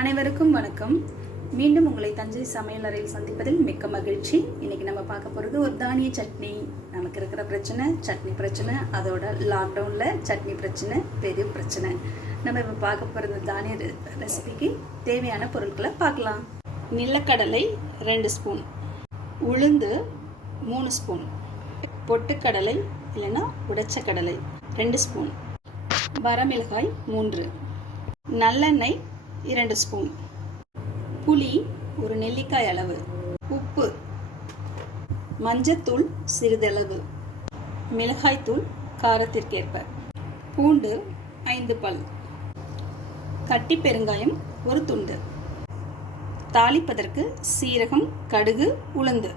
அனைவருக்கும் வணக்கம். மீண்டும் உங்களை தஞ்சை சமையலறையில் சந்திப்பதில் மிக்க மகிழ்ச்சி. இன்னைக்கு நம்ம பார்க்க போகிறது ஒரு தானிய சட்னி. நமக்கு இருக்கிற பிரச்சனை சட்னி பிரச்சனை, அதோட லாக்டவுனில் சட்னி பிரச்சனை பெரிய பிரச்சனை. நம்ம இப்போ பார்க்க போகிறது தானிய ரெசிபிக்கு தேவையான பொருட்களை பார்க்கலாம். நிலக்கடலை 2 ஸ்பூன், உளுந்து 3 ஸ்பூன், பொட்டுக்கடலை இல்லைன்னா உடைச்ச கடலை 2 ஸ்பூன், வரமிளகாய் 3, நல்லெண்ணெய் 2 ஸ்பூன், புளி ஒரு நெல்லிக்காய் அளவு, உப்பு, மஞ்சத்தூள் சிறிதளவு, மிளகாய்த்தூள் காரத்திற்கேற்ப, பூண்டு 5 பல், கட்டி பெருங்காயம் 1 துண்டு, தாளிப்பதற்கு சீரகம், கடுகு, உளுந்து.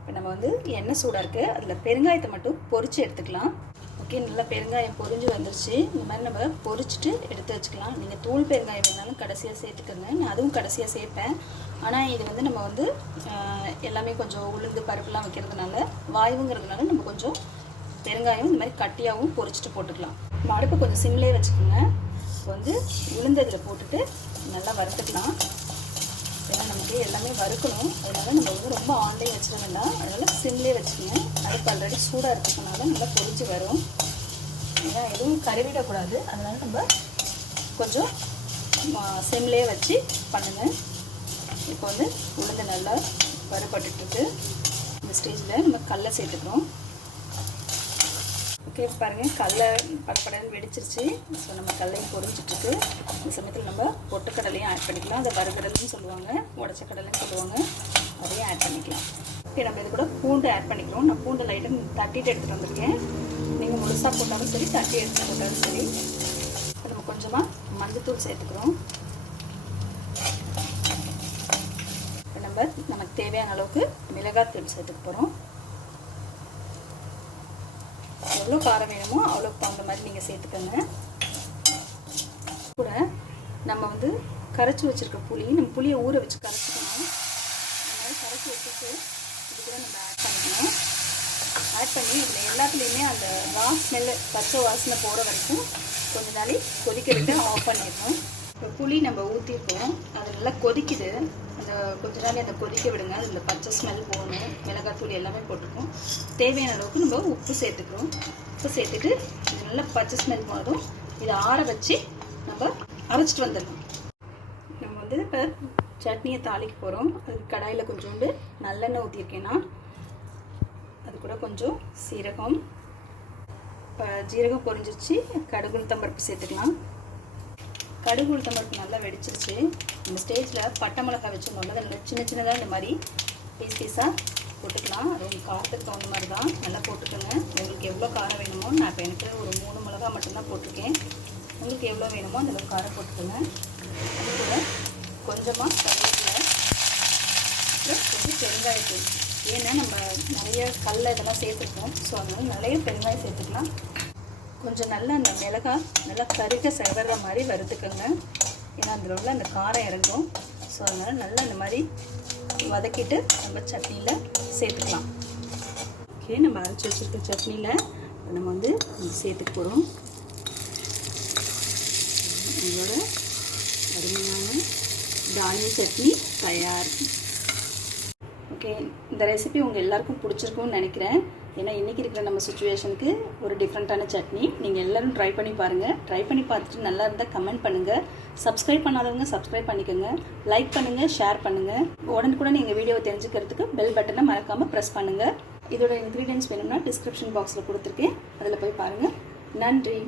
இப்போ நம்ம எண்ணெய் சூடாக இருக்குது, அதில் பெருங்காயத்தை மட்டும் பொரித்து எடுத்துக்கலாம். ஓகே, நல்லா பெருங்காயம் பொரிஞ்சு வந்துருச்சு. இந்த மாதிரி நம்ம பொரிச்சிட்டு எடுத்து வச்சுக்கலாம். நீங்கள் தூள் பெருங்காயம் வேணாலும் கடைசியாக சேர்த்துக்கோங்க. நான் அதுவும் கடைசியாக சேர்ப்பேன். ஆனால் இது நம்ம எல்லாமே கொஞ்சம் உளுந்து பருப்புலாம் வைக்கிறதுனால வாயுங்கிறதுனால நம்ம கொஞ்சம் பெருங்காயம் இந்த மாதிரி கட்டியாகவும் பொரிச்சிட்டு போட்டுக்கலாம். நம்ம அடுப்பை கொஞ்சம் சிம்லேயே வச்சுக்கோங்க. இப்போ உளுந்து இதில் போட்டுட்டு நல்லா வறுத்துக்கலாம். ஏன்னா நமக்கு எல்லாமே வறுக்கணும். அதனால நம்ம ரொம்ப ஆன்லைன் வச்சிட வேண்டாம். அதனால் சிம்லேயே வச்சுக்கோங்க. அடுப்பு ஆல்ரெடி சூடாக இருக்கிறதுனால நல்லா பொரிச்சு வரும். ஏன்னா எதுவும் கருவிடக்கூடாது. அதனால் நம்ம கொஞ்சம் சிம்லேயே வச்சு பண்ணுங்கள். இப்போ உளுந்து நல்லா வறுபட்டுருக்கு. இந்த ஸ்டேஜில் நம்ம கடலை சேர்த்துக்கிறோம். ஓகே, பாருங்கள், கடலை படப்படன்னு வெடிச்சிருச்சு. ஸோ நம்ம கடலையும் பொரிஞ்சிட்ருக்கு. இந்த சமயத்தில் நம்ம பொட்டுக்கடலையும் ஆட் பண்ணிக்கலாம். அதை வறுக்கடலைன்னு சொல்லுவாங்க, உடச்ச கடலைன்னு சொல்லுவாங்க. அதையும் ஆட் பண்ணிக்கலாம். ஓகே, நம்ம இது கூட பூண்டு ஆட் பண்ணிக்கிறோம். நான் பூண்டு லைட்டாக தட்டிட்டு எடுத்துகிட்டு வந்திருக்கேன். நீங்கள் முழுசாக போட்டாலும் சரி, தட்டி எடுத்து போட்டாலும் சரி. நம்ம கொஞ்சமாக மஞ்சத்தூள் சேர்த்துக்கிறோம். நமக்கு தேவையான அளவுக்கு மிளகாத்தூள் சேர்த்துக்க போகிறோம். எவ்வளோ காரம் வேணுமோ அவ்வளோக்கு தகுந்த மாதிரி நீங்கள் சேர்த்துக்கோங்க. கூட நம்ம கரைச்சி வச்சுருக்க நம்ம புளியை ஊற வச்சு கரைச்சிக்கணும். இந்த மாதிரி கரைச்சி வச்சுட்டு இது கூட நம்ம ஆட் பண்ணிக்கணும். ஆட் பண்ணி இதில் எல்லாத்துலேயுமே அந்த ஸ்மெல்லு பச்சை வாசனை போகிற வரைக்கும் கொஞ்ச நாள் கொதிக்க விட்டு ஆஃப் பண்ணிடணும். இப்போ புளி நம்ம ஊற்றிருக்கோம், அது நல்லா கொதிக்குது. அந்த கொஞ்ச நாள் அந்த கொதிக்க விடுங்க. அதில் பச்சை ஸ்மெல் போகணும். மிளகாத்தூள் எல்லாமே போட்டிருக்கோம். தேவையான அளவுக்கு நம்ம உப்பு சேர்த்துக்கிறோம். உப்பு சேர்த்துட்டு இது நல்லா பச்சை ஸ்மெல் போனதும் இதை ஆற வச்சு நம்ம அரைச்சிட்டு வந்துடணும். நம்ம இப்போ சட்னியை தாளிக்க போகிறோம். அதுக்கு கடாயில் கொஞ்சோண்டு நல்லெண்ணெய் ஊற்றிருக்கேன்னா அது கூட கொஞ்சம் சீரகம், இப்போ ஜீரகம் பொரிஞ்சிருச்சு. கடுகு உளுத்தம்பருப்பு சேர்த்துக்கலாம். கடுகு உளுத்தம்பருப்பு நல்லா வெடிச்சிருச்சு. இந்த ஸ்டேஜில் பட்டை மிளகாய் வச்சுருந்தோம்ல, அதில் சின்ன சின்னதாக இந்த மாதிரி பீஸாக போட்டுக்கலாம். அது உங்கள் காரத்துக்கு தகுந்த மாதிரி தான் நல்லா போட்டுக்கோங்க. உங்களுக்கு எவ்வளோ காரம் வேணுமோ, நான் இப்போ எனக்கு ஒரு 3 மிளகா மட்டும்தான் போட்டிருக்கேன். உங்களுக்கு எவ்வளோ வேணுமோ அதில் காரம் போட்டுக்கோங்க. அது கூட கொஞ்சமாக கருவேப்பிலை, அப்புறம் கொஞ்சம் பெருங்காயத்தூள். ஏன்னா நம்ம நிறைய கடலை இதெல்லாம் சேர்த்துருக்கோம். ஸோ அதனால நிறைய பெருங்காயம் சேர்த்துக்கலாம். கொஞ்சம் நல்லா அந்த மிளகாய் நல்லா கருக செவற மாதிரி வறுத்துக்கோங்க. ஏன்னா அதில் உள்ள அந்த காரம் இறங்கும். ஸோ அதனால் நல்லா இந்த மாதிரி வதக்கிட்டு நம்ம சட்னியில் சேர்த்துக்கலாம். ஓகே, நம்ம அரைச்சி வச்சுருக்க சட்னியில் நம்ம சேர்த்துக்க போகிறோம். உங்களோட அருமையான தானிய சட்னி தயார். ஓகே, இந்த ரெசிபி உங்கள் எல்லாருக்கும் பிடிச்சிருக்கும்னு நினைக்கிறேன். ஏன்னா இன்றைக்கி இருக்கிற நம்ம சுச்சுவேஷனுக்கு ஒரு டிஃப்ரெண்ட்டான சட்னி. நீங்கள் எல்லோரும் ட்ரை பண்ணி பாருங்கள். ட்ரை பண்ணி பார்த்துட்டு நல்லா இருந்தால் கமெண்ட் பண்ணுங்கள். சப்ஸ்கிரைப் பண்ணாதவங்க சப்ஸ்கிரைப் பண்ணிக்கோங்க. லைக் பண்ணுங்கள், ஷேர் பண்ணுங்கள். உடனுக்குடன் எங்கள் வீடியோவை தெரிஞ்சுக்கிறதுக்கு பெல் பட்டனை மறக்காமல் ப்ரெஸ் பண்ணுங்கள். இதோட இன்க்ரீடியன்ஸ் வேணும்னா டிஸ்கிரிப்ஷன் பாக்ஸில் கொடுத்துருக்கேன், அதில் போய் பாருங்கள். நன்றி.